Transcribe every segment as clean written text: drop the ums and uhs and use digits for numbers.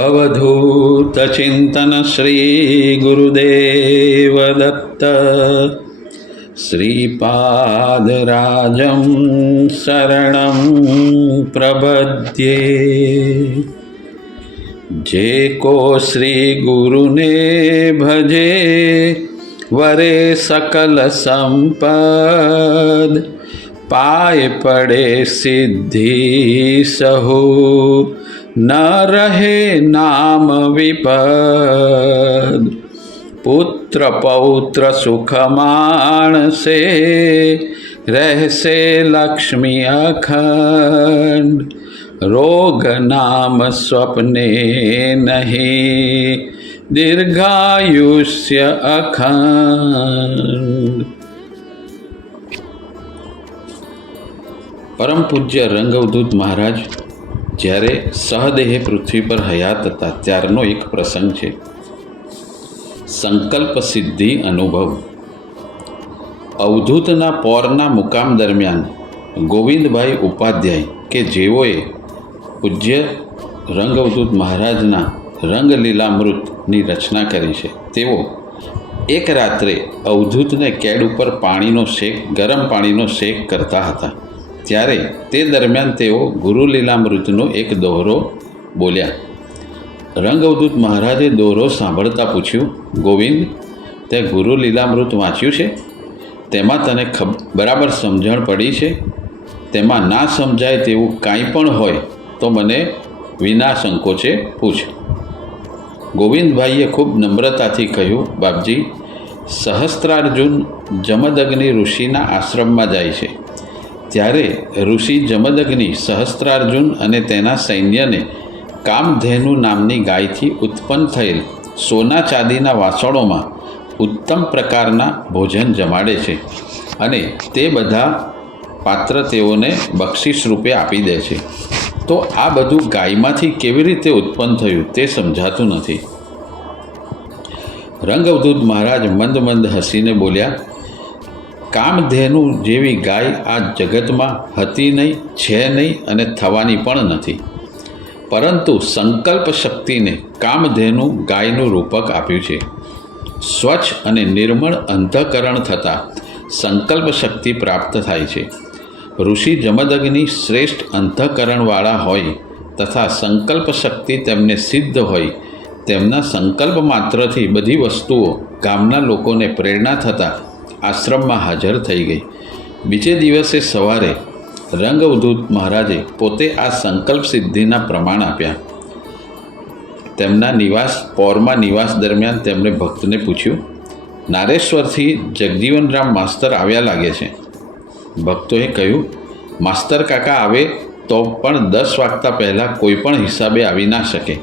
अवधूत चिंतन श्री गुरुदेव दत्त श्रीपादराजं शरणं प्रपद्ये। जे को श्री गुरुने भजे वरे सकल संपद, पाए पड़े सिद्धि सहु न रहे नाम विपद। पुत्र पौत्र सुख माणसे रहसे लक्ष्मी अखंड, रोग नाम स्वप्ने नहीं दीर्घायुष्य अखंड। परम पूज्य रंगवदूत महाराज જ્યારે સહદેહે પૃથ્વી પર હયાત હતા ત્યારનો એક પ્રસંગ છે। સંકલ્પ સિદ્ધિ અનુભવ। અવધૂતના પોરના મુકામ દરમિયાન ગોવિંદભાઈ ઉપાધ્યાય કે જેઓએ પૂજ્ય રંગવદૂત મહારાજના રંગલીલામૃતની રચના કરી છે, તેઓ એક રાત્રે અવધૂતને કેડ ઉપર ગરમ પાણીનો શેક કરતા હતા। ત્યારે તે દરમિયાન તેઓ ગુરુલીલામૃતનો એક દોહરો બોલ્યા। રંગવદૂત મહારાજે દોહરો સાંભળતા પૂછ્યું, ગોવિંદ, તે ગુરુલીલામૃત વાંચ્યું છે? તેમાં તને બરાબર સમજણ પડી છે? તેમાં ના સમજાય તેવું કાંઈ પણ હોય તો મને વિના સંકોચે પૂછ। ગોવિંદભાઈએ ખૂબ નમ્રતાથી કહ્યું, બાપજી, સહસ્ત્રાર્જુન જમદગ્નિ ઋષિના આશ્રમમાં જાય છે। ત્યારે ઋષિ જમદગ્નિ સહસ્ત્રાર્જુન અને તેના સૈન્યને કામધેનુ નામની ગાયથી ઉત્પન્ન થયેલ સોના ચાંદીના વાસણોમાં ઉત્તમ પ્રકારના ભોજન જમાડે છે અને તે બધા પાત્ર તેઓને બક્ષિસ રૂપે આપી દે છે। તો આ બધું ગાયમાંથી કેવી રીતે ઉત્પન્ન થયું તે સમજાતું નથી। રંગવદૂત મહારાજ મંદ મંદ હસીને બોલ્યા, કામધેનુ જેવી ગાય આ જગતમાં હતી નહીં, છે નહીં અને થવાની પણ નથી, પરંતુ સંકલ્પ શક્તિને કામધેનુ ગાયનું રૂપક આપ્યું છે। સ્વચ્છ અને નિર્મળ અંતઃકરણ થતાં સંકલ્પ શક્તિ પ્રાપ્ત થાય છે। ઋષિ જમદગ્નિ શ્રેષ્ઠ અંતઃકરણવાળા હોય તથા સંકલ્પ શક્તિ તેમને સિદ્ધ હોય, તેમના સંકલ્પ માત્રથી બધી વસ્તુઓ ગામના લોકોને પ્રેરણા થતાં આશ્રમમાં હાજર થઈ ગઈ। બીજે દિવસે સવારે રંગવદૂત મહારાજે પોતે આ સંકલ્પ સિદ્ધિના પ્રમાણ આપ્યા। તેમના પોરમાં નિવાસ દરમિયાન તેમણે ભક્તને પૂછ્યું, નારેશ્વરથી જગજીવનરામ માસ્તર આવ્યા લાગે છે। ભક્તોએ કહ્યું, માસ્તર કાકા આવે તો પણ 10 વાગતા પહેલાં કોઈ પણ હિસાબે આવી ના શકે।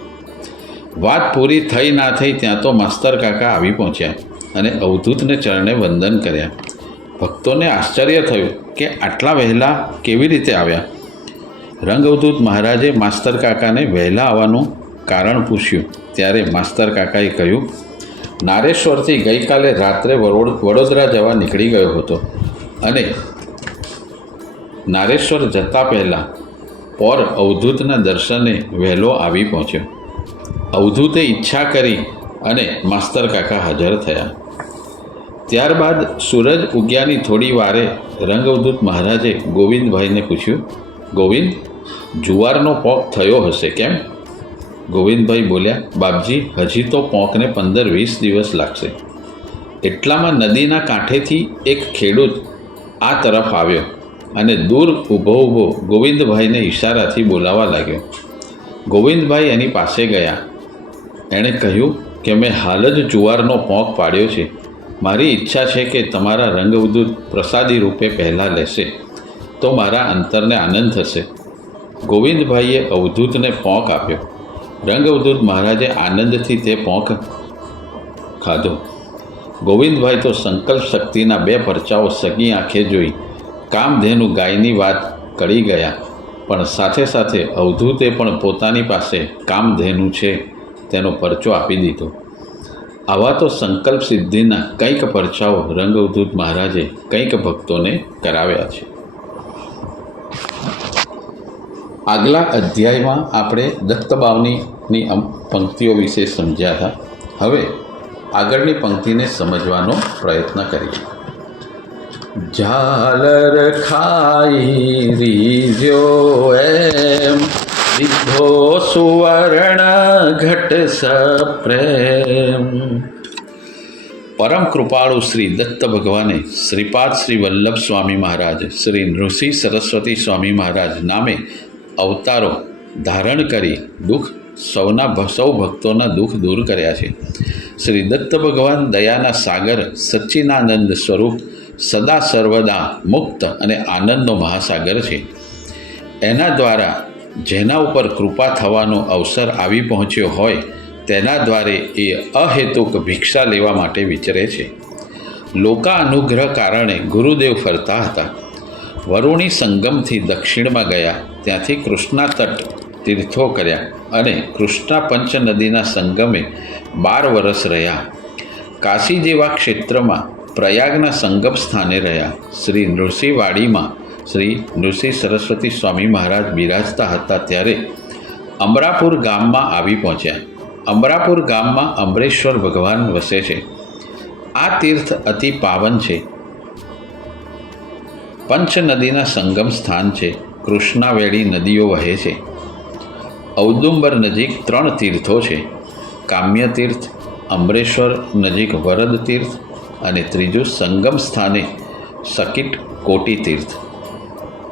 વાત પૂરી થઈ ના થઈ ત્યાં તો માસ્તર કાકા આવી પહોંચ્યા અને અવધૂતને ચરણે વંદન કર્યા। ભક્તોને આશ્ચર્ય થયું કે આટલા વહેલા કેવી રીતે આવ્યા। રંગવદૂત મહારાજે માસ્તર કાકાને વહેલા આવવાનું કારણ પૂછ્યું ત્યારે માસ્તર કાકાએ કહ્યું, નારેશ્વરથી ગઈકાલે રાત્રે વડોદરા જવા નીકળી ગયો હતો અને નારેશ્વર જતા પહેલાં પોર અવધૂતના દર્શને વહેલો આવી પહોંચ્યો। અવધૂતે ઈચ્છા કરી અને માસ્તર કાકા હાજર થયા। ત્યારબાદ સૂરજ ઉગ્યાની થોડી વારે રંગવદૂત મહારાજે ગોવિંદભાઈને પૂછ્યું, ગોવિંદ, જુવારનો પોંક થયો હશે કેમ? ગોવિંદભાઈ બોલ્યા, બાપજી, હજી તો પોંકને 15-20 દિવસ લાગશે। એટલામાં નદીના કાંઠેથી એક ખેડૂત આ તરફ આવ્યો અને દૂર ઊભો ગોવિંદભાઈને ઈશારાથી બોલાવવા લાગ્યો। ગોવિંદભાઈ એની પાસે ગયા। એણે કહ્યું કે મેં હાલ જ જુવારનો પોંક પાડ્યો છે। મારી ઈચ્છા છે કે તમારા રંગવદૂત પ્રસાદી રૂપે પહેલાં લેશે તો મારા અંતરને આનંદ થશે। ગોવિંદભાઈએ અવધૂતને પોંક આપ્યો। રંગવદૂત મહારાજે આનંદથી તે પોંક ખાધો। ગોવિંદભાઈ તો સંકલ્પ શક્તિના 2 પરચાઓ સગી આંખે જોઈ કામધેનુ ગાયની વાત કરી ગયા, પણ સાથે સાથે અવધૂતે પણ પોતાની પાસે કામધેનુ છે તેનો પરચો આપી દીધો। આવા તો સંકલ્પ સિદ્ધિના કંઈક પરચાઓ રંગવદૂત મહારાજે કંઈક ભક્તોને કરાવ્યા છે। આગલા અધ્યાયમાં આપણે દત્તબાવનીની પંક્તિઓ વિશે સમજ્યા હતા. હવે આગળની પંક્તિને સમજવાનો પ્રયત્ન કરીએ. ઝાલર ખાઈ રીઝ્યો એમ દીધો સુવર્ણ ઘટ સપ્રેમ. પરમ કૃપાળુ શ્રી દત્ત ભગવાને શ્રીપાદ શ્રી વલ્લભ સ્વામી મહારાજ, શ્રી નૃસિંહ સરસ્વતી સ્વામી મહારાજ નામે અવતારો ધારણ કરી સૌ ભક્તોના દુઃખ દૂર કર્યા છે. શ્રી દત્ત ભગવાન દયાના સાગર, સચ્ચિદાનંદ સ્વરૂપ, સદા સર્વદા મુક્ત અને આનંદનો મહાસાગર છે. એના દ્વારા જેના ઉપર કૃપા થવાનો અવસર આવી પહોંચ્યો હોય તેના દ્વારે એ અહેતુક ભિક્ષા લેવા માટે વિચરે છે. લોકાનુગ્રહ કારણે ગુરુદેવ ફરતા હતા. વરુણી સંગમથી દક્ષિણમાં ગયા, ત્યાંથી કૃષ્ણા તટ તીર્થો કર્યા અને કૃષ્ણા પંચ નદીના સંગમે 12 વર્ષ રહ્યા. કાશી જેવા ક્ષેત્રમાં પ્રયાગના સંગમ સ્થાને રહ્યા. શ્રી નૃસિંહવાડીમાં શ્રી નૃસિંહ સરસ્વતી સ્વામી મહારાજ બિરાજતા હતા ત્યારે અમરાપુર ગામમાં આવી પહોંચ્યા. અમરાપુર ગામમાં અમરેશ્વર ભગવાન વસે છે. આ તીર્થ અતિ પાવન છે. પંચ નદીના સંગમ સ્થાન છે. કૃષ્ણાવેળી નદીઓ વહે છે. ઔદુંબર નજીક 3 તીર્થો છે. કામ્ય તીર્થ, અમરેશ્વર નજીક વરદ તીર્થ અને ત્રીજું સંગમ સ્થાને સકિટ કોટી તીર્થ.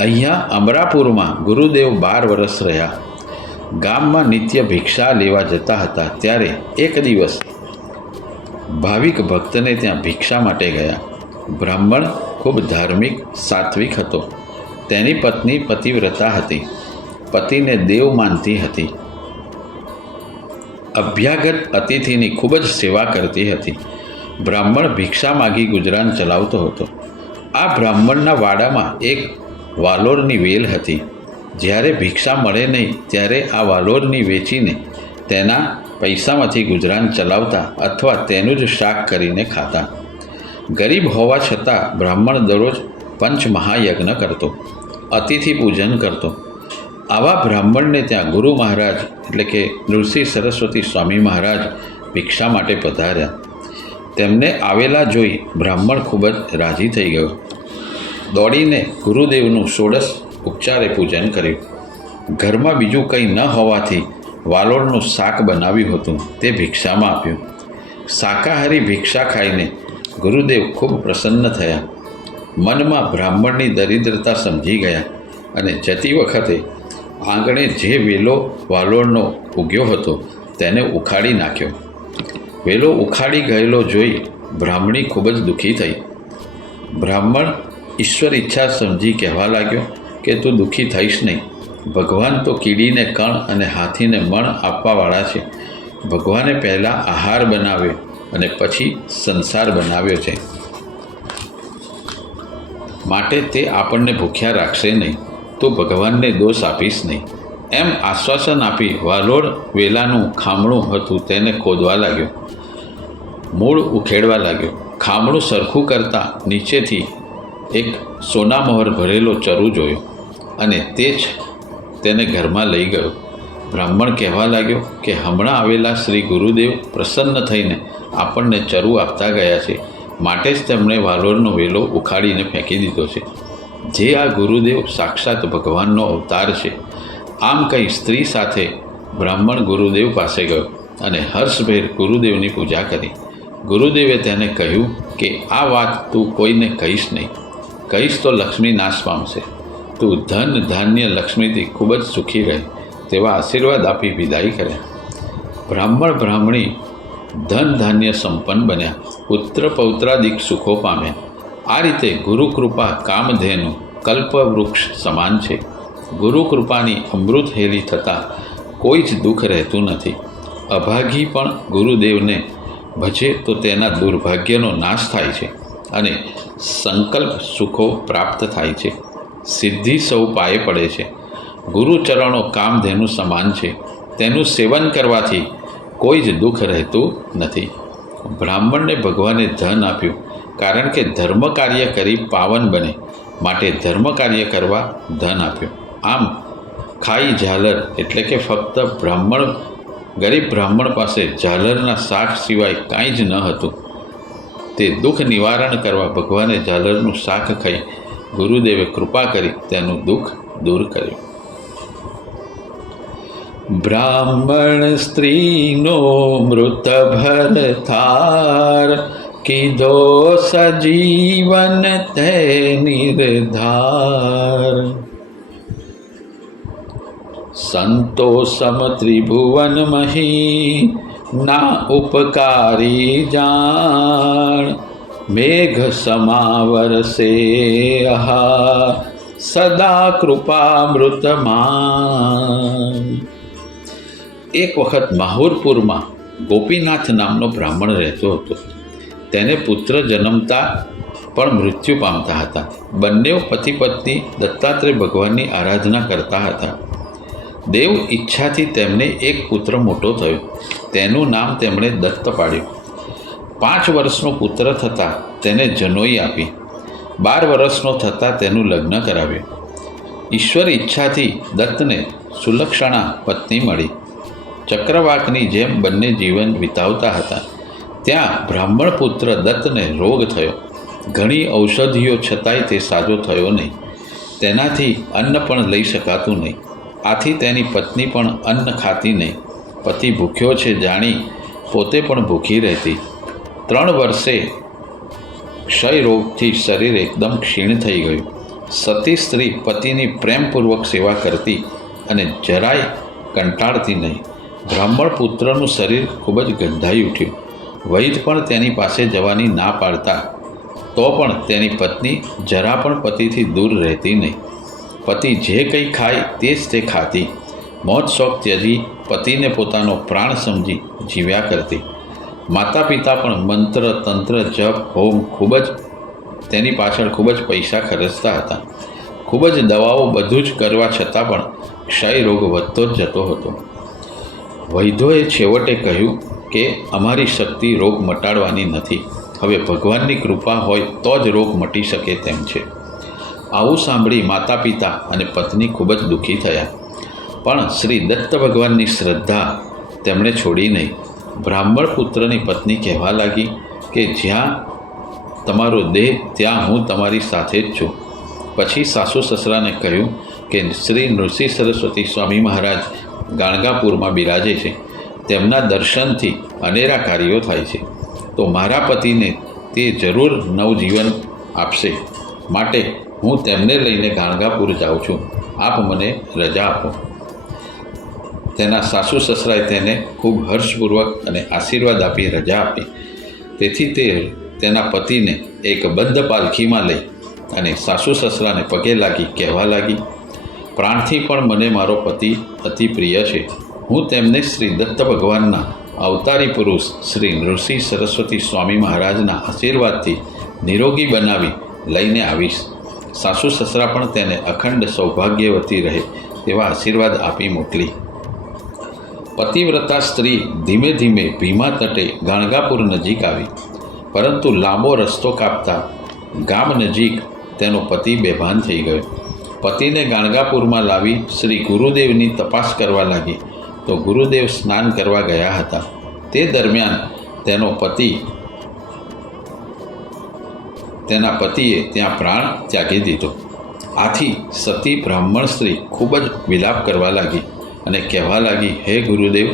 અહીંયા અમરાપુરમાં ગુરુદેવ 12 વર્ષ રહ્યા. ગામમાં નિત્ય ભિક્ષા લેવા જતા હતા ત્યારે એક દિવસ ભાવિક ભક્તને ત્યાં ભિક્ષા માટે ગયા. બ્રાહ્મણ ખૂબ ધાર્મિક, સાત્વિક હતો. તેની પત્ની પતિવ્રતા હતી. પતિને દેવ માનતી હતી. અભ્યાગત અતિથિની ખૂબ જ સેવા કરતી હતી. બ્રાહ્મણ ભિક્ષા માગી ગુજરાન ચલાવતો હતો. આ બ્રાહ્મણના વાડામાં એક વાલોરની વેલ હતી. જ્યારે ભિક્ષા મળે નહીં ત્યારે આ વાલોરની વેચીને તેના પૈસામાંથી ગુજરાન ચલાવતા અથવા તેનું જ શાક કરીને ખાતા. ગરીબ હોવા છતાં બ્રાહ્મણ દરરોજ પંચ મહાયજ્ઞ કરતો, અતિથિ પૂજન કરતો. આવા બ્રાહ્મણને ત્યાં ગુરુ મહારાજ એટલે કે નૃસિંહ સરસ્વતી સ્વામી મહારાજ ભિક્ષા માટે પધાર્યા. તેમને આવેલા જોઈ બ્રાહ્મણ ખૂબ જ રાજી થઈ ગયો. દોડીને ગુરુદેવનું 16 ઉપચારે પૂજન કર્યું. ઘરમાં બીજું કંઈ ન હોવાથી વાલોળનું શાક બનાવ્યું હતું તે ભિક્ષામાં આપ્યું. શાકાહારી ભિક્ષા ખાઈને ગુરુદેવ ખૂબ પ્રસન્ન થયા. મનમાં બ્રાહ્મણની દરિદ્રતા સમજી ગયા અને જતી વખતે આંગણે જે વેલો વાલોળનો ઉગ્યો હતો તેને ઉખાડી નાખ્યો. વેલો ઉખાડી ગયેલો જોઈ બ્રાહ્મણી ખૂબ જ દુઃખી થઈ. બ્રાહ્મણ ઈશ્વર ઈચ્છા સમજી કહેવા લાગ્યો કે તું દુઃખી થઈશ નહીં. ભગવાન તો કીડીને કણ અને હાથીને મણ આપવાવાળા છે. ભગવાને પહેલાં આહાર બનાવ્યો અને પછી સંસાર બનાવ્યો છે, માટે તે આપણને ભૂખ્યા રાખશે નહીં. તો ભગવાનને દોષ આપીશ નહીં. એમ આશ્વાસન આપી વાલોળ વેલાનું ખામણું હતું તેને ખોદવા લાગ્યો. મૂળ ઉખેડવા લાગ્યો. ખામણું સરખું કરતાં નીચેથી એક સોનામોહર ભરેલો ચરુ જોયો અને તે જ તેને ઘરમાં લઈ ગયો. બ્રાહ્મણ કહેવા લાગ્યો કે હમણાં આવેલા શ્રી ગુરુદેવ પ્રસન્ન થઈને આપણને ચરુ આપતા ગયા છે, માટે જ તેમણે વાલોળનો વેલો ઉખાડીને ફેંકી દીધો છે. જે આ ગુરુદેવ સાક્ષાત ભગવાનનો અવતાર છે. આમ કહી સ્ત્રી સાથે બ્રાહ્મણ ગુરુદેવ પાસે ગયો અને હર્ષભેર ગુરુદેવની પૂજા કરી. ગુરુદેવે તેને કહ્યું કે આ વાત તું કોઈને કહીશ નહીં. કહીશ તો લક્ષ્મી નાશ પામશે. તું ધન ધાન્ય લક્ષ્મીથી ખૂબ જ સુખી રહે તેવા આશીર્વાદ આપી વિદાય કર્યા. બ્રાહ્મણ બ્રાહ્મણી ધન ધાન્ય સંપન્ન બન્યા. પુત્ર પૌત્રાદિક સુખો પામ્યા. આ રીતે ગુરુ કૃપા કામધેનુ કલ્પવૃક્ષ સમાન છે. ગુરુ કૃપાની અમૃત હેલી થતાં કોઈ જ દુઃખ રહેતું નથી. અભાગી પણ ગુરુદેવને ભજે તો તેના દુર્ભાગ્યનો નાશ થાય છે અને સંકલ્પ સુખો પ્રાપ્ત થાય છે. સિદ્ધિ સૌ પાયે પડે છે. ગુરુચરણો કામધેનુ સમાન છે. તેનું સેવન કરવાથી કોઈ જ દુઃખ રહેતું નથી. બ્રાહ્મણને ભગવાને ધન આપ્યું કારણ કે ધર્મ કાર્ય કરી પાવન બને, માટે ધર્મ કાર્ય કરવા ધન આપ્યું. આમ ખાઈ ઝાલર એટલે કે ફક્ત ગરીબ બ્રાહ્મણ પાસે ઝાલરના શાક સિવાય કાંઈ જ ન હતું. તે દુઃખ નિવારણ કરવા ભગવાને ઝાલરનું શાક ખાઈ ગુરુદેવે કૃપા કરી તેનું દુઃખ દૂર કર્યું. બ્રાહ્મણ સ્ત્રીનો મૃત ભરથાર, કીધો સજીવન તે નિર્ધાર. સંતો સમ ત્રિભુવન મહી, ના ઉપકારી જાણ. મેઘ સમાવરસે અહા, સદા કૃપામૃતમાન. એક વખત માહુરપુરમાં ગોપીનાથ નામનો બ્રાહ્મણ રહેતો હતો. તેને પુત્ર જન્મતા પણ મૃત્યુ પામતા હતા. બંને પતિ પત્ની દત્તાત્રેય ભગવાનની આરાધના કરતા હતા. દેવ ઈચ્છાથી તેમને એક પુત્ર મોટો થયો. તેનું નામ તેમણે દત્ત પાડ્યું. 5 વર્ષનો પુત્ર થતાં તેને જનોઈ આપી. 12 વર્ષનો થતાં તેનું લગ્ન કરાવ્યું. ઈશ્વર ઈચ્છાથી દત્તને સુલક્ષણા પત્ની મળી. ચક્રવાકની જેમ બંને જીવન વિતાવતા હતા. ત્યાં બ્રાહ્મણ પુત્ર દત્તને રોગ થયો. ઘણી ઔષધિઓ છતાંય તે સાજો થયો નહીં. તેનાથી અન્ન પણ લઈ શકાતું નહીં. આથી તેની પત્ની પણ અન્ન ખાતી નહીં. પતિ ભૂખ્યો છે જાણી પોતે પણ ભૂખી રહેતી. 3 વર્ષે ક્ષય રોગથી શરીર એકદમ ક્ષીણ થઈ ગયું. સતી સ્ત્રી પતિની પ્રેમપૂર્વક સેવા કરતી અને જરાય કંટાળતી નહીં. બ્રાહ્મણ પુત્રનું શરીર ખૂબ જ ગંધાઈ ઉઠ્યું. વૈદ પણ તેની પાસે જવાની ના પાડતા તો પણ તેની પત્ની જરા પણ પતિથી દૂર રહેતી નહીં. પતિ જે કંઈ ખાય તે જ તે ખાતી. મોજ શોખ ત્યજી પતિને પોતાનો પ્રાણ સમજી જીવ્યા કરતી. માતા પિતા પણ મંત્ર તંત્ર જપ હોમ તેની પાછળ ખૂબ જ પૈસા ખર્ચતા હતા. ખૂબ જ દવાઓ બધું જ કરવા છતાં પણ ક્ષય રોગ વધતો જ જતો હતો. વૈદ્યોએ છેવટે કહ્યું કે અમારી શક્તિ રોગ મટાડવાની નથી. હવે ભગવાનની કૃપા હોય તો જ રોગ મટી શકે તેમ છે. આવું સાંભળી માતા પિતા અને પત્ની ખૂબ જ દુઃખી થયા. પણ શ્રી દત્ત ભગવાનની શ્રદ્ધા તેમણે છોડી નહીં. બ્રાહ્મણ પુત્રની પત્ની કહેવા લાગી કે જ્યાં તમારો દેહ ત્યાં હું તમારી સાથે જ છું. પછી સાસુ સસરાને કહ્યું કે શ્રી નૃસિંહ સરસ્વતી સ્વામી મહારાજ ગાણગાપુરમાં બિરાજે છે. તેમના દર્શનથી અનેરા કાર્યો થાય છે. તો મારા પતિને તે જરૂર નવજીવન આપશે. માટે હું તેમને લઈને ગાણગાપુર જાઉં છું. આપ મને રજા આપો. તેના સાસુ સસરાએ તેને ખૂબ હર્ષપૂર્વક અને આશીર્વાદ આપી રજા આપી. તેથી તે તેના પતિને એક બંધ પાલખીમાં લઈ અને સાસુ સસરાને પગે લાગી કહેવા લાગી, પ્રાણથી પણ મને મારો પતિ અતિ પ્રિય છે. હું તેમને શ્રી દત્ત ભગવાનના અવતારી પુરુષ શ્રી નૃસિંહ સરસ્વતી સ્વામી મહારાજના આશીર્વાદથી નિરોગી બનાવી લઈને આવીશ. સાસુ સસરા પણ તેને અખંડ સૌભાગ્યવતી રહે તેવા આશીર્વાદ આપી મોકલી. પતિવ્રતા સ્ત્રી ધીમે ધીમે ભીમા તટે ગાણગાપુર નજીક આવી. પરંતુ લાંબો રસ્તો કાપતા ગામ નજીક તેનો પતિ બેભાન થઈ ગયો. પતિને ગાણગાપુરમાં લાવી શ્રી ગુરુદેવની તપાસ કરવા લાગી તો ગુરુદેવ સ્નાન કરવા ગયા હતા. તે દરમિયાન તેના પતિએ ત્યાં પ્રાણ ત્યાગી દીધો. આથી સતી બ્રાહ્મણ સ્ત્રી ખૂબ જ વિલાપ કરવા લાગી અને કહેવા લાગી, હે ગુરુદેવ,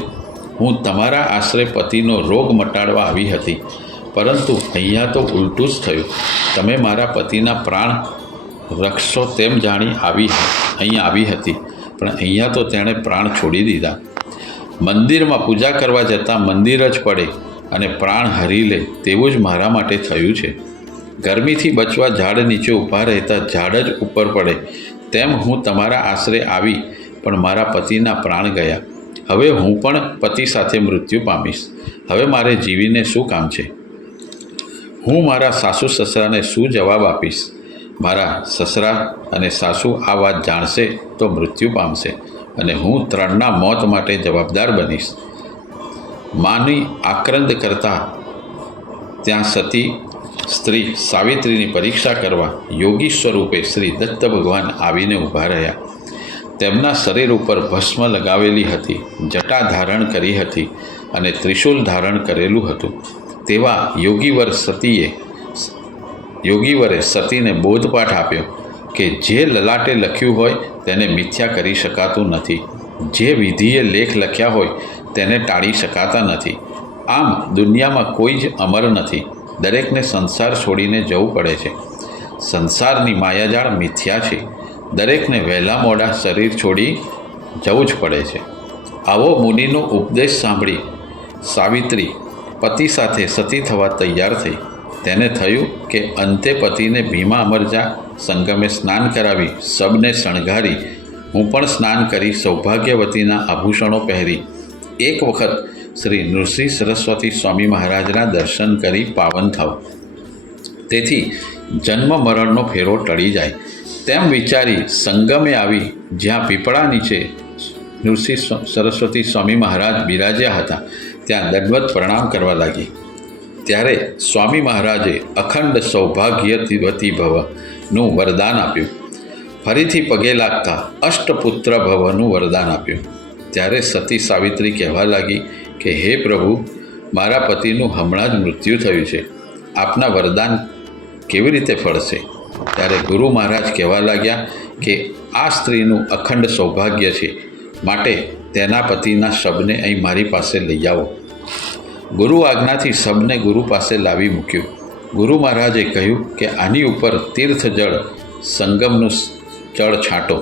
હું તમારા આશ્રય પતિનો રોગ મટાડવા આવી હતી, પરંતુ અહીંયા તો ઉલટું જ થયું. તમે મારા પતિના પ્રાણ રક્ષો તેમ જાણી અહીં આવી હતી, પણ અહીંયા તો તેણે પ્રાણ છોડી દીધા. મંદિરમાં પૂજા કરવા જતાં મંદિર જ પડે અને પ્રાણ હરી લે તેવું જ મારા માટે થયું છે. ગરમીથી બચવા ઝાડ નીચે ઊભા રહેતા ઝાડ જ ઉપર પડે તેમ હું તમારા આશરે આવી, પણ મારા પતિના પ્રાણ ગયા. હવે હું પણ પતિ સાથે મૃત્યુ પામીશ. હવે મારે જીવીને શું કામ છે? હું મારા સાસુ સસરાને શું જવાબ આપીશ? મારા સસરા અને સાસુ આ વાત જાણશે તો મૃત્યુ પામશે અને હું 3ના મોત માટે જવાબદાર બનીશ. માની આક્રંદ કરતા ત્યાં સતી સ્ત્રી સાવિત્રીની પરીક્ષા કરવા યોગી સ્વરૂપે શ્રી દત્ત ભગવાન આવીને ઊભા રહ્યા. તેમના શરીર ઉપર ભસ્મ લગાવેલી હતી, જટા ધારણ કરી હતી અને ત્રિશૂલ ધારણ કરેલું હતું. તેવા યોગીવરે સતીને બોધપાઠ આપ્યો કે જે લલાટે લખ્યું હોય તેને મિથ્યા કરી શકાતું નથી, જે વિધિએ લેખ લખ્યા હોય તેને ટાળી શકાતા નથી. આમ દુનિયામાં કોઈ જ અમર નથી, દરેકને સંસાર છોડીને જવું પડે છે. સંસારની માયાજાળ મિથ્યા છે, દરેકને વહેલા મોડા શરીર છોડી જવું જ પડે છે. આવો મુનિનો ઉપદેશ સાંભળી સાવિત્રી પતિ સાથે સતી થવા તૈયાર થઈ. તેને થયું કે અંતે પતિને ભીમા અમરજા સંગમે સ્નાન કરાવી સબને શણગારી હું પણ સ્નાન કરી સૌભાગ્યવતીના આભૂષણો પહેરી એક વખત શ્રી નૃસિંહ સરસ્વતી સ્વામી મહારાજના દર્શન કરી પાવન થાવ. તેથી જન્મ મરણનો ફેરો ટળી જાય તેમ વિચારી સંગમે આવી જ્યાં પીપળા નીચે નૃસિંહ સરસ્વતી સ્વામી મહારાજ બિરાજ્યા હતા ત્યાં દંડવત પ્રણામ કરવા લાગી. ત્યારે સ્વામી મહારાજે અખંડ સૌભાગ્યવતી ભવનું વરદાન આપ્યું. ફરીથી પગે લાગતા અષ્ટપુત્ર ભવનું વરદાન આપ્યું. ત્યારે સતી સાવિત્રી કહેવા લાગી કે હે પ્રભુ, મારા પતિનું હમણાં જ મૃત્યુ થયું છે, આપના વરદાન કેવી રીતે ફળશે? ત્યારે ગુરુ મહારાજ કહેવા લાગ્યા કે આ સ્ત્રીનું અખંડ સૌભાગ્ય છે, માટે તેના પતિના શબને અહીં મારી પાસે લઈ આવો. ગુરુ આજ્ઞાથી શબને ગુરુ પાસે લાવી મૂક્યું. ગુરુ મહારાજે કહ્યું કે આની ઉપર તીર્થ જળ સંગમનું જળ છાંટો.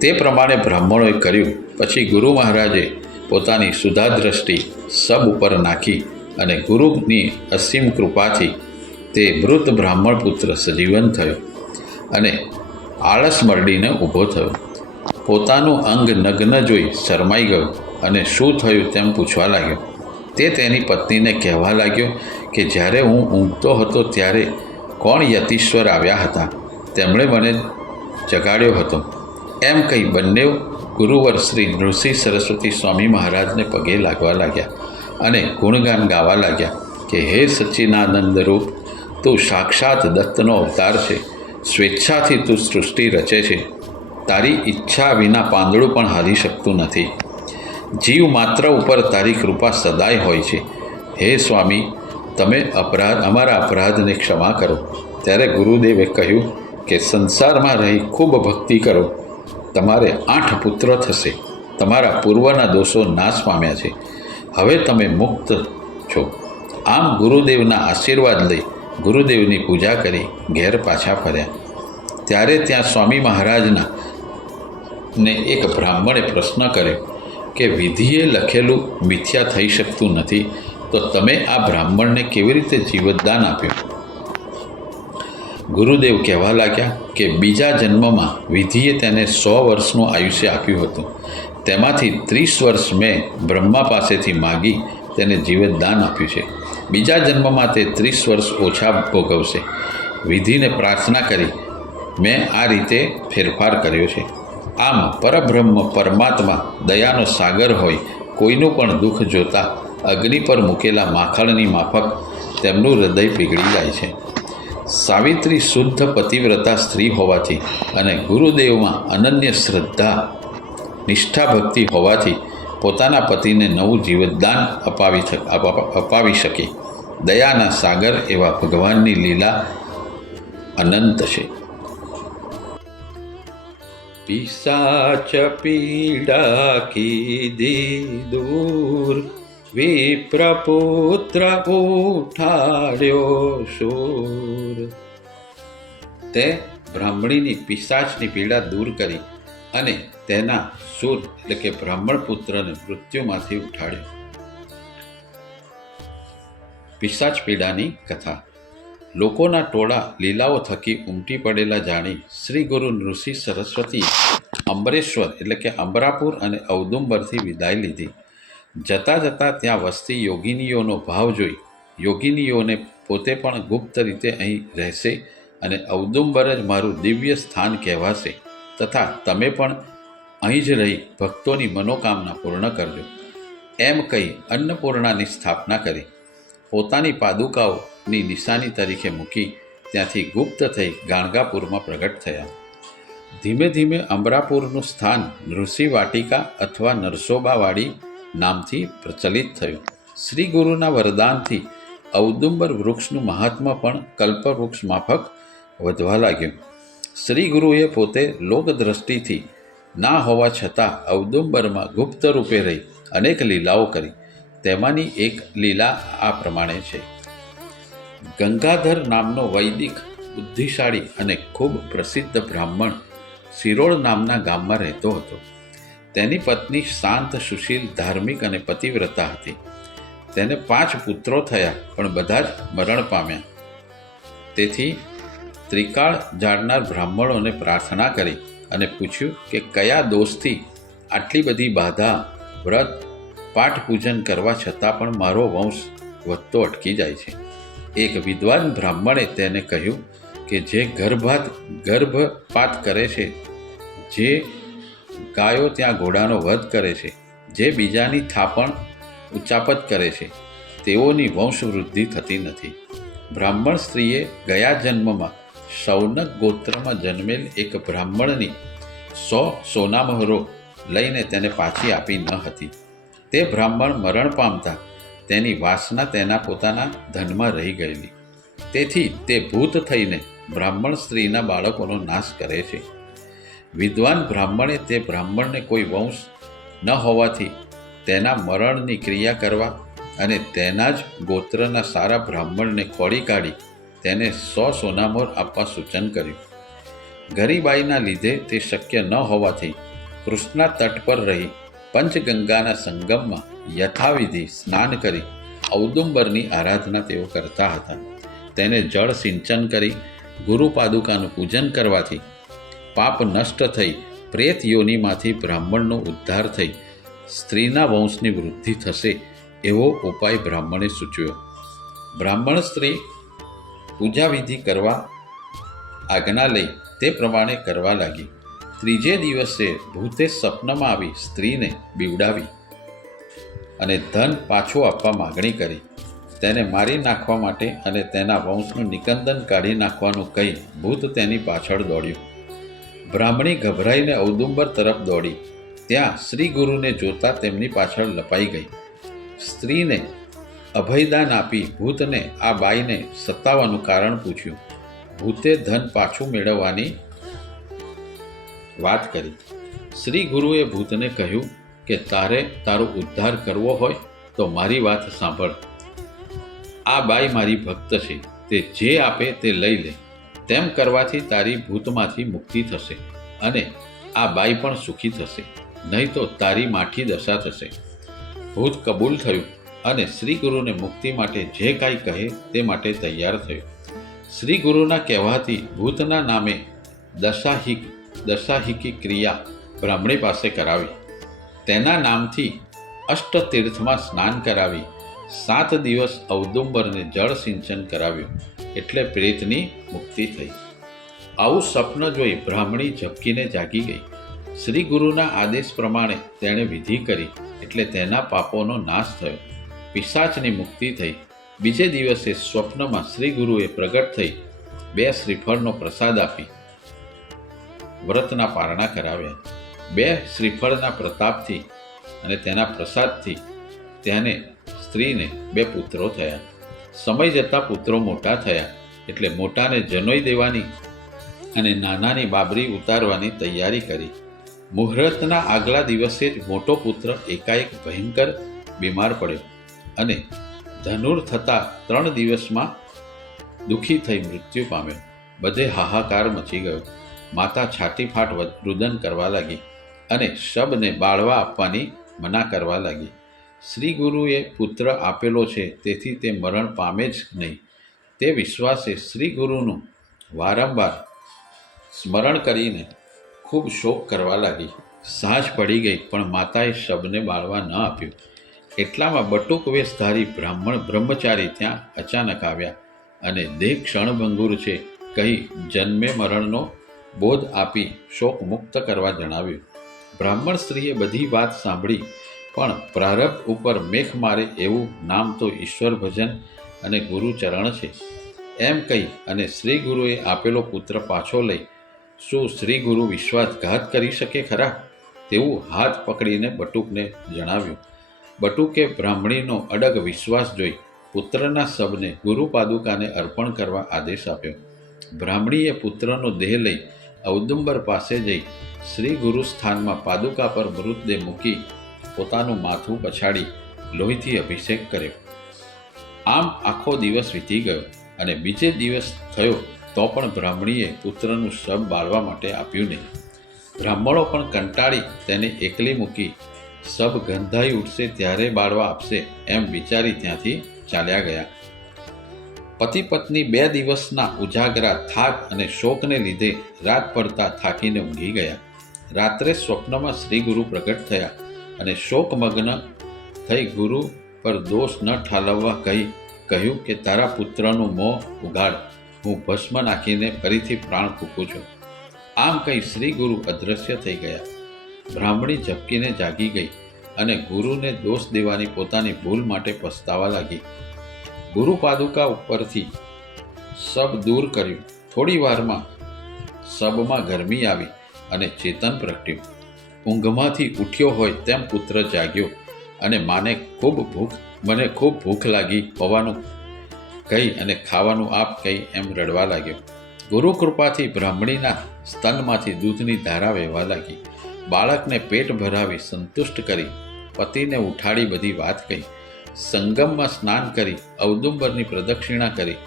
તે પ્રમાણે બ્રાહ્મણોએ કર્યું. પછી ગુરુ મહારાજે પોતાની સુધાદ્રષ્ટિ શબ ઉપર નાખી અને ગુરુની અસીમ કૃપાથી તે મૃત બ્રાહ્મણ પુત્ર સજીવન થયો અને આળસ મરડીને ઊભો થયો. પોતાનું અંગ નગ્ન જોઈ શરમાઈ ગયો અને શું થયું તેમ પૂછવા લાગ્યો. તે તેની પત્નીને કહેવા લાગ્યો કે જ્યારે હું ઊંઘતો હતો ત્યારે કોણ યતીશ્વર આવ્યા હતા, તેમણે મને જગાડ્યો હતો. એમ કહી બંને ગુરુવર શ્રી નૃસિંહ સરસ્વતી સ્વામી મહારાજને પગે લાગવા લાગ્યા અને ગુણગાન ગાવા લાગ્યા કે હે સચ્ચિદાનંદ રૂપ, તું સાક્ષાત દત્તનો અવતાર છે, સ્વેચ્છાથી તું સૃષ્ટિ રચે છે, તારી ઈચ્છા વિના પાંદડું પણ હાલી શકતું નથી. જીવ માત્ર ઉપર તારી કૃપા સદાય હોય છે. હે સ્વામી, તમે અમારા અપરાધને ક્ષમા કરો. ત્યારે ગુરુદેવે કહ્યું કે સંસારમાં રહી ખૂબ ભક્તિ કરો, તમારે 8 પુત્ર થશે. તમારા પૂર્વના દોષો નાશ પામ્યા છે, હવે તમે મુક્ત છો. આમ ગુરુદેવના આશીર્વાદ લઈ ગુરુદેવની પૂજા કરી ઘેર પાછા ફર્યા. ત્યારે ત્યાં સ્વામી મહારાજના ને એક બ્રાહ્મણે પ્રશ્ન કર્યો કે વિધિએ લખેલું મિથ્યા થઈ શકતું નથી, તો તમે આ બ્રાહ્મણને કેવી રીતે જીવતદાન આપ્યું? ગુરુદેવ કહેવા લાગ્યા કે બીજા જન્મમાં વિધિએ તેને 100 વર્ષનું આયુષ્ય આપ્યું હતું. તેમાંથી 30 વર્ષ મેં બ્રહ્મા પાસેથી માગી તેને જીવતદાન આપ્યું છે. બીજા જન્મમાં તે 30 વર્ષ ઓછા ભોગવશે. વિધિને પ્રાર્થના કરી મેં આ રીતે ફેરફાર કર્યો છે. આમ પરબ્રહ્મ પરમાત્મા દયાનો સાગર હોય, કોઈનું પણ દુઃખ જોતા અગ્નિ પર મૂકેલા માખણની માફક તેમનું હૃદય પીગળી જાય છે. સાવિત્રી શુદ્ધ પતિવ્રતા સ્ત્રી હોવાથી અને ગુરુદેવમાં અનન્ય શ્રદ્ધા નિષ્ઠા ભક્તિ હોવાથી પોતાના પતિને નવું જીવતદાન અપાવી શકી. દયાના સાગર એવા ભગવાનની લીલા અનંત છે. પિશાચ પીડા કીધી દૂર, વિપ્રપુત્ર ઉઠાડ્યો શૂર. તે બ્રાહ્મણીની પિશાચની પીડા દૂર કરી અને તેના શૂર એટલે કે બ્રાહ્મણ પુત્રને મૃત્યુમાંથી ઉઠાડ્યો. પિશાચ પીડાની કથા. લોકોના ટોળા લીલાઓ થકી ઉમટી પડેલા જાણી શ્રી ગુરુ નૃસિંહ સરસ્વતી અંબરેશ્વર એટલે કે અંબરાપુર અને ઔદુંબરથી વિદાય લીધી. જતાં જતાં ત્યાં વસતી યોગિનીઓનો ભાવ જોઈ યોગિનીઓને પોતે પણ ગુપ્ત રીતે અહીં રહેશે અને ઔદુંબર જ મારું દિવ્ય સ્થાન કહેવાશે, તથા તમે પણ અહીં જ રહી ભક્તોની મનોકામના પૂર્ણ કરજો. એમ કહી અન્નપૂર્ણાની સ્થાપના કરી પોતાની પાદુકાઓની નિશાની તરીકે મૂકી ત્યાંથી ગુપ્ત થઈ ગાણગાપુરમાં પ્રગટ થયા. ધીમે ધીમે અમરાપુરનું સ્થાન નૃષિ વાટિકા અથવા નરસોબાવાડી નામથી પ્રચલિત થયું. શ્રી ગુરુના વરદાનથી ઔદુંબર વૃક્ષનું મહાત્મ્ય પણ કલ્પવૃક્ષ માફક વધવા લાગ્યું. શ્રી ગુરુએ પોતે લોકદ્રષ્ટિથી ના હોવા છતાં ઔદુંબરમાં ગુપ્ત રૂપે રહી અનેક લીલાઓ કરી. તેમાંની એક લીલા આ પ્રમાણે છે. ગંગાધર નામનો વૈદિક બુદ્ધિશાળી અને ખૂબ પ્રસિદ્ધ બ્રાહ્મણ શિરોળ નામના ગામમાં રહેતો હતો. તેની પત્ની શાંત, સુશીલ, ધાર્મિક અને પતિવ્રતા હતી. તેને 5 પુત્રો થયા, પણ બધા જ મરણ પામ્યા. તેથી ત્રિકાળ જાણનાર બ્રાહ્મણોને પ્રાર્થના કરી અને પૂછ્યું કે કયા દોષથી આટલી બધી બાધા, વ્રત, પાઠ પૂજન કરવા છતાં પણ મારો વંશ વધતો અટકી જાય છે. એક વિદ્વાન બ્રાહ્મણે તેને કહ્યું કે જે ગર્ભપાત કરે છે, જે ગાયો ત્યાં ઘોડાનો વધ કરે છે, જે બીજાની થાપણ ઉચાપત કરે છે, તેઓની વંશવૃદ્ધિ થતી નથી. બ્રાહ્મણ સ્ત્રીએ ગયા જન્મમાં શૌનક ગોત્રમાં જન્મેલ એક બ્રાહ્મણની 100 સોનામહોરો લઈને તેને પાછી આપી ન હતી. તે બ્રાહ્મણ મરણ પામતા તેની વાસના તેના પોતાના ધનમાં રહી ગયેલી. તેથી તે ભૂત થઈને બ્રાહ્મણ સ્ત્રીના બાળકોનો નાશ કરે છે. વિદ્વાન બ્રાહ્મણે તે બ્રાહ્મણને કોઈ વંશ ન હોવાથી તેના મરણની ક્રિયા કરવા અને તેના જ ગોત્રના સારા બ્રાહ્મણને ખોળી કાઢી તેને 100 સોનામોર આપવા સૂચન કર્યું. ગરીબાઈના લીધે તે શક્ય ન હોવાથી કૃષ્ણા તટ પર રહી પંચગંગાના સંગમમાં યથાવિધિ સ્નાન કરી ઔદુંબરની આરાધના તેઓ કરતા હતા. તેને જળ સિંચન કરી ગુરુ પાદુકાનું પૂજન કરવાથી પાપ નષ્ટ થઈ પ્રેત યોનિમાંથી બ્રાહ્મણનો ઉદ્ધાર થઈ સ્ત્રીના વંશની વૃદ્ધિ થશે એવો ઉપાય બ્રાહ્મણે સૂચવ્યો. બ્રાહ્મણ સ્ત્રી પૂજાવિધિ કરવા આજ્ઞા લઈ તે પ્રમાણે કરવા લાગી. ત્રીજે દિવસે ભૂતે સ્વપ્નમાં આવી સ્ત્રીને બીવડાવી અને ધન પાછું આપવા માગણી કરી. તેને મારી નાખવા માટે અને તેના વંશનું નિકંદન કાઢી નાખવાનું કહી ભૂત તેની પાછળ દોડ્યું. બ્રાહ્મણી ગભરાઈને ઔદુંબર તરફ દોડી. ત્યાં શ્રી ગુરુને જોતા તેમની પાછળ લપાઈ ગઈ. સ્ત્રીને અભયદાન આપી ભૂતને આ બાઈને સતાવવાનું કારણ પૂછ્યું. ભૂતે ધન પાછું મેળવવાની વાત કરી. શ્રી ગુરુએ ભૂતને કહ્યું કે તારે તારો ઉદ્ધાર કરવો હોય તો મારી વાત સાંભળ. આ બાઈ મારી ભક્ત છે, તે જે આપે તે લઈ લે. તેમ કરવાથી તારી ભૂતમાંથી મુક્તિ થશે અને આ બાઈ પણ સુખી થશે, નહીં તો તારી માઠી દશા થશે. ભૂત કબૂલ થયું અને શ્રી ગુરુને મુક્તિ માટે જે કાંઈ કહે તે માટે તૈયાર થયું. શ્રી ગુરુના કહેવાથી ભૂતના નામે દશાહિકી ક્રિયા બ્રાહ્મણી પાસે કરાવી. તેના નામથી અષ્ટતીર્થમાં સ્નાન કરાવી 7 દિવસ ઔદુંબરને જળ સિંચન કરાવ્યું, એટલે પ્રેતની મુક્તિ થઈ. આવું સ્વપ્ન જોઈ બ્રાહ્મણી ઝબકીને જાગી ગઈ. શ્રી ગુરુના આદેશ પ્રમાણે તેણે વિધિ કરી, એટલે તેના પાપોનો નાશ થયો. પિશાચની મુક્તિ થઈ. બીજે દિવસે સ્વપ્નમાં શ્રી ગુરુએ પ્રગટ થઈ 2 શ્રીફળનો પ્રસાદ આપી વ્રતના પારણા કરાવ્યા. 2 શ્રીફળના પ્રતાપથી અને તેના પ્રસાદથી તેને સ્ત્રીને 2 પુત્રો થયા. સમય જતાં પુત્રો મોટા થયા, એટલે મોટાને જનોઈ દેવાની અને નાનાની બાબરી ઉતારવાની તૈયારી કરી. મુહૂર્તના આગલા દિવસે જ મોટો પુત્ર એકાએક ભયંકર બીમાર પડ્યો અને ધનુર થતાં 3 દિવસમાં દુઃખી થઈ મૃત્યુ પામ્યો. બધે હાહાકાર મચી ગયો. માતા છાતીફાટ રુદન કરવા લાગી અને શબને બાળવા આપવાની મના કરવા લાગી. શ્રી ગુરુએ પુત્ર આપેલો છે, તેથી તે મરણ પામે જ નહીં. તે વિશ્વાસે શ્રી ગુરુનું વારંવાર સ્મરણ કરીને ખૂબ શોક કરવા લાગી. સાંજ પડી ગઈ, પણ માતાએ શબને બાળવા ન આપ્યું. એટલામાં બટુક વેશધારી બ્રહ્મચારી ત્યાં અચાનક આવ્યા અને દેહ ક્ષણભંગુર છે કહી જન્મે મરણનો બોધ આપી શોક મુક્ત કરવા જણાવ્યું. બ્રાહ્મણ સ્ત્રીએ બધી વાત સાંભળી, પણ પ્રારબ્ધ ઉપર મેખ મારે એવું નામ તો ઈશ્વર ભજન અને ગુરુચરણ છે એમ કહી અને શ્રી ગુરુએ આપેલો પુત્ર પાછો લઈ શું શ્રી ગુરુ વિશ્વાસઘાત કરી શકે ખરા? તેવું હાથ પકડીને બટુકને જણાવ્યું. બટુકે બ્રાહ્મણીનો અડગ વિશ્વાસ જોઈ પુત્રના શબને ગુરુ પાદુકાને અર્પણ કરવા આદેશ આપ્યો. બ્રાહ્મણીએ પુત્રનો દેહ લઈ ઔદુંબર પાસે જઈ શ્રી ગુરુ સ્થાનમાં પાદુકા પર મૃતદેહ મૂકી પોતાનું માથું પછાડી લોહીથી અભિષેક કર્યો. આમ આખો દિવસ વીતી ગયો અને બીજે દિવસ થયો તો પણ બ્રાહ્મણીએ પુત્રનું શબ બાળવા માટે આપ્યું નહીં. બ્રાહ્મણો પણ કંટાળી તેને એકલી મૂકી શબ ગંધાઈ ઉઠશે ત્યારે બાળવા આપશે એમ વિચારી ત્યાંથી ચાલ્યા ગયા. પતિ પત્ની 2 દિવસના ઉજાગરા થાક અને શોકને લીધે રાત પડતા થાકીને ઊંઘી ગયા. રાત્રે સ્વપ્નમાં શ્રી ગુરુ પ્રગટ થયા અને શોકમગ્ન થઈ ગુરુ પર દોષ ન ઠાલવવા કહ્યું કે તારા પુત્રનું મોં ઉગાડ, હું ભસ્મ નાખીને ફરીથી પ્રાણ ફૂંકું છું. આમ કહી શ્રી ગુરુ અદૃશ્ય થઈ ગયા. બ્રાહ્મણી ઝબકીને જાગી ગઈ અને ગુરુને દોષ દેવાની પોતાની ભૂલ માટે પસ્તાવા લાગી. ગુરુ પાદુકા ઉપરથી શબ દૂર કર્યું. થોડી વારમાં શબમાં ગરમી આવી અને ચેતન પ્રગટ્યું. ઊંઘમાંથી ઉઠ્યો હોય તેમ પુત્ર જાગ્યો અને મને ખૂબ ભૂખ લાગી હોવાનું કહી અને ખાવાનું આપ કહી એમ રડવા લાગ્યો. ગુરુ કૃપાથી બ્રાહ્મણીના સ્તનમાંથી દૂધની ધારા વહેવા લાગી. બાળકને પેટ ભરાવી સંતુષ્ટ કરી પતિને ઉઠાડી બધી વાત કહી. સંગમમાં સ્નાન કરી ઔદુંબરની પ્રદક્ષિણા કરી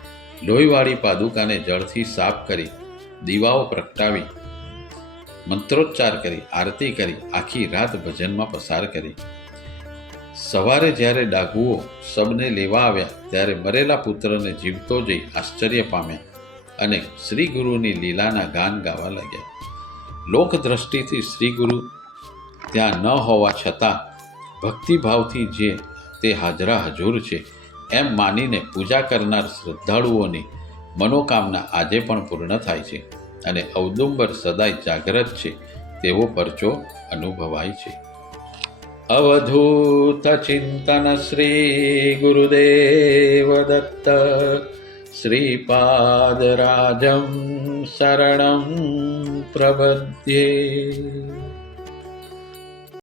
લોહીવાળી પાદુકાને જળથી સાફ કરી દીવાઓ પ્રગટાવી મંત્રોચ્ચાર કરી આરતી કરી આખી રાત ભજનમાં પસાર કરી. સવારે જ્યારે ડાકુઓ શબને લેવા આવ્યા ત્યારે મરેલા પુત્રને જીવતો જોઈ આશ્ચર્ય પામ્યા અને શ્રી ગુરુની લીલાના ગાન ગાવા લાગ્યા. લોકદ્રષ્ટિથી શ્રી ગુરુ ત્યાં ન હોવા છતાં ભક્તિભાવથી જે તે હાજરા હજુર છે એમ માનીને પૂજા કરનાર શ્રદ્ધાળુઓની મનોકામના આજે પણ પૂર્ણ થાય છે અને ઔદુંબર સદાય જાગ્રત છે તેવો પરચો અનુભવાય છે. અવધૂત ચિંતન શ્રી ગુરુદેવ દત્ત શ્રીપાદરાજમ શરણં પ્રપદ્યે.